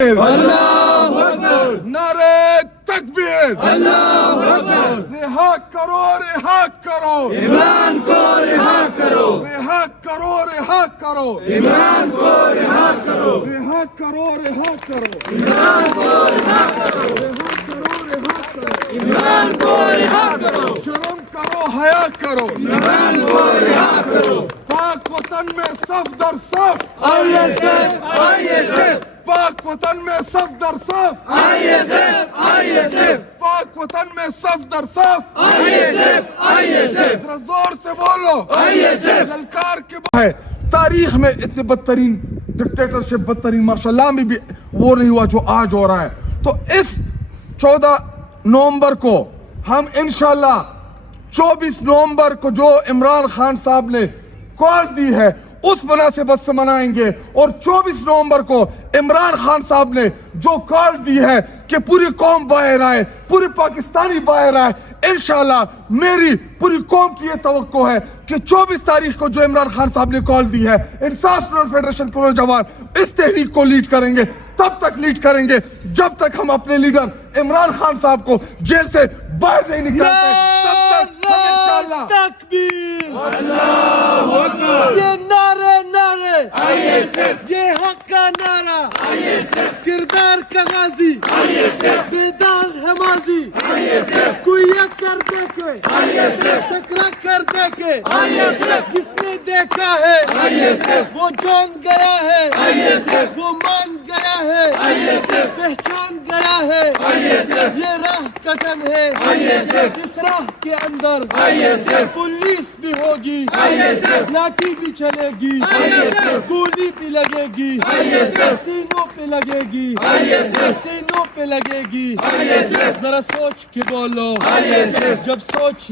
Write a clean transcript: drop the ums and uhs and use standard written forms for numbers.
اللہ اکبر، نعرہ تکبیر، اللہ اکبر، رہا کرو رہا کرو عمران کو، رہا کرو رہا کرو رہا کرو عمران کو، رہا کرو رہا کرو رہا کرو عمران کو، رہا کرو رہا کرو رہا کرو عمران کو، رہا کرو شرم کرو حیا کرو عمران کو، رہا کرو پاک وطن میں صف در صف I S F I S F, پاک وطن میں صف در صف I S F I S F, پاک وطن میں صف در صف I S F I S F, ذرا زور سے بولو آئی ایس ایف، للکار کے ہے تاریخ میں اتنے بدترین ڈکٹیٹرشپ، بدترین مارشل لا میں بھی وہ نہیں ہوا جو آج ہو رہا ہے۔ تو اس 14 نومبر کو ہم انشاءاللہ 24 نومبر کو جو عمران خان صاحب نے کال دی ہے اس مناسبت سے منائیں گے، اور 24 نومبر کو عمران خان صاحب نے جو کال دی ہے کہ پوری قوم باہر آئے، پوری پاکستانی باہر آئے، انشاءاللہ میری پوری قوم کی یہ توقع ہے کہ 24 تاریخ کو جو عمران خان صاحب نے کال دی ہے، انصاف اسٹوڈنٹ فیڈریشن کے نوجوان اس تحریک کو لیڈ کریں گے، تب تک لیڈ کریں گے جب تک ہم اپنے لیڈر عمران خان صاحب کو جیل سے باہر نہیں نکالتے، تب تک ہم انشاءاللہ تکبیر، اللہ اکبر، یہ نعرے نعرے آئی ایس ایف یہ حق کا نعرہ، آئی ایس ایف کردار کا غازی، آئی ایس ایف بیدار ہے ماضی، آئی ایس ایف کوئی یک کر دے کے آئی ایس ایف ٹکرا کر دے کے آئی ایس ایف جس نے دیکھا ہے آئی ایس ایف وہ جان گیا ہے، آئی ایس ایف وہ مان گیا ہے، آئی ایس ایف پہچان گیا ہے، آئی ایس ایف یہ راہ کٹن ہے، آئی ایس ایف اس راہ کے اندر آئی ایس ایف پولیس بھی ہوگی، آئی ایس ایف لاٹھی بھی چلے گی، آئی ایس ایف گولی بھی لگے گی، آئی ایس ایف سینوں پہ لگے گی، آئی ایس ایف سینوں پہ لگے گی، آئی ایس ایف ذرا سوچ کے بولو، آئی ایس ایف جب سوچ